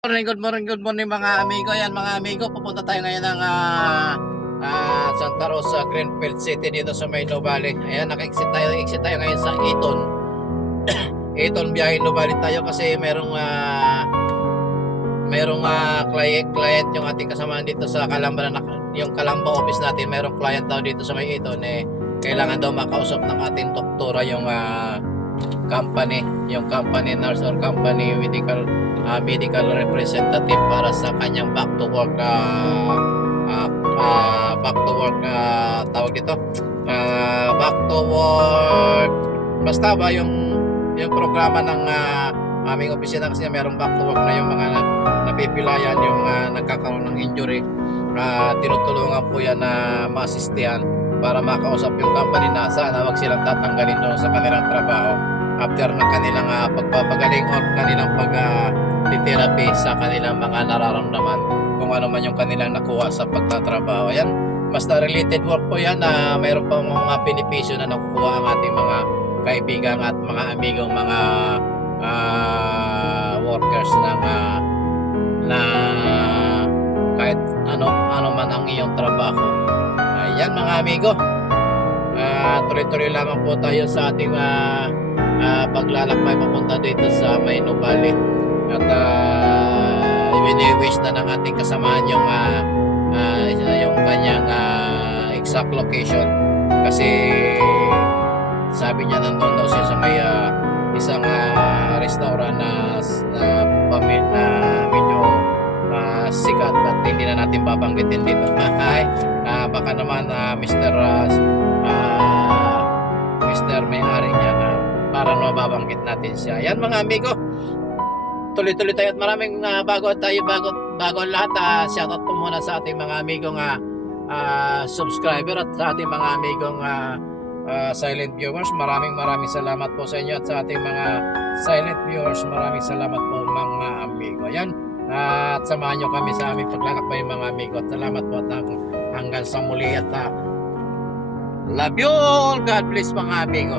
Good morning mga amigo. Yan mga amigo, pupunta tayo ngayon ng Santa Rosa, Greenfield City dito sa may Nuvali. Ayan, exit tayo ngayon sa Eton. Eton biyahe Nuvali tayo kasi merong client yung ating kasamaan dito sa Calamba, yung Calamba office natin. Merong client daw dito sa may Eton, kailangan daw makausap ng ating doktora yung company nurse or company medical representative para sa kanyang back to work tawag dito back to work, basta ba yung programa ng aming opisina, kasi merong back to work na yung mga napipilayan, yung nagkakaroon ng injury. Tinutulungan po yan na ma-assistihan para makausap yung company na sana wag silang tatanggalin doon sa kanilang trabaho after ng kanilang pagpapagaling or kanilang pag-therapy sa kanilang mga nararamdaman, kung ano man yung kanilang nakuha sa pagtatrabaho. Ayan, basta related work po yan na mayroon pa mga benepisyo na nakukuha ang ating mga kaibigan at mga amigong mga workers na kahit ano man ang iyong trabaho. Ayan mga amigo, tuloy-tuloy lamang po tayo sa ating paglalakbay papunta dito sa may Nuvali, at wini-wish na ng ating kasamahan yung kanyang exact location, kasi sabi niya nandun daw siya sa may isang restaurant na medyo sikat, at hindi na natin babanggitin dito. Baka naman Mr. May-ari niya na para mababanggit natin siya. Yan mga amigo, tuloy-tuloy tayo at maraming bago ang lahat. Shoutout po muna sa ating mga amigong subscriber at sa ating mga amigong silent viewers. Maraming salamat po sa inyo, at sa ating mga silent viewers, maraming salamat po mga amigo. Yan, at samahan nyo kami sa aming paglalakbay mga amigo, at salamat po at hanggang sa muli, at love you all. God bless mga amigo.